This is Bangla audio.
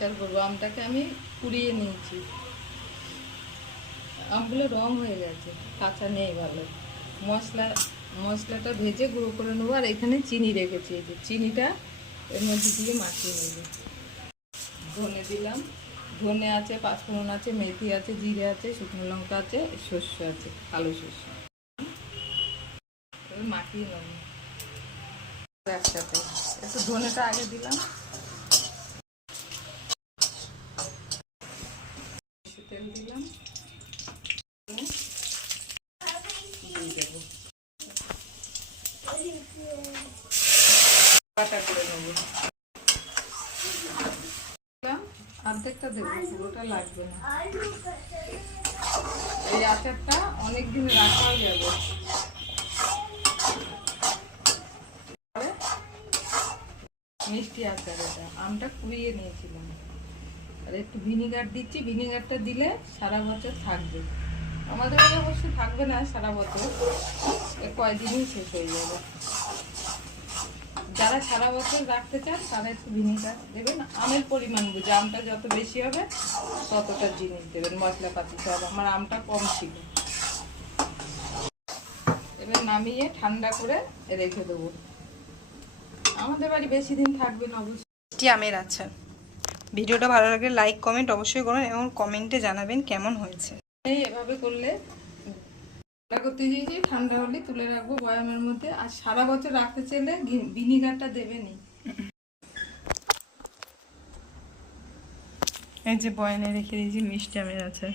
আচার করবো। আমটাকে আমি কুড়িয়ে নিয়েছি, আমগুলো রং হয়ে গেছে, কাঁচা নেই ভালো। মশলাটা ভেজে গুঁড়ো করে নেবো। আর এখানে চিনি রেখেছি, এই যে চিনিটা এর মধ্যে দিয়ে মাখিয়ে নেব। ধনে দিলাম, ধনে আছে, পাঁচফোড়ন আছে, মেথি আছে, জিরে আছে, শুকনো লঙ্কা আছে, শস্য আছে, কালো শস্য। মাখিয়ে নেব একসাথে। একটু ধনেটা আগে দিলাম, তেল দিলাম, দিয়ে দেবো, বাটা করে নেবো। অর্ধেকটা দেবো, পুরোটা লাগবে না। এই আচারটা অনেকদিন রাখাও যাবে। মিষ্টি আচার এটা, আমটা কুড়িয়ে নিয়েছিলাম। আর একটু ভিনিগার দিচ্ছি, ভিনিগারটা দিলে সারা বছর থাকবে। আমাদের অবশ্য থাকবে না সারা বছর, কয়দিনই শেষ হয়ে যাবে। যারা সারা বছর রাখতে চান তারা একটু ভিনিগার দেবেন, আমের পরিমাণ বুঝে। আমটা যত বেশি হবে ততটা জিনিস দেবেন, মশলাপাতি সব। আমার আমটা কম ছিল। এবার নামিয়ে ঠান্ডা করে রেখে দেবো। আমাদের বাড়ি বেশি দিন থাকবে না অবশ্যই। আমের আচার। ভিডিওটা ভালো লাগলে লাইক কমেন্ট অবশ্যই করুন এবং কমেন্টে জানাবেন কেমন হয়েছে। এভাবে করলে করতে দিয়েছি, ঠান্ডা হলে তুলে রাখবো বয়ামের মধ্যে। আর সারা বছর রাখতে চাইলে ভিনিগারটা দেবেনি। এই যে বয়ামে রেখে দিয়েছি মিষ্টি আমের আচার।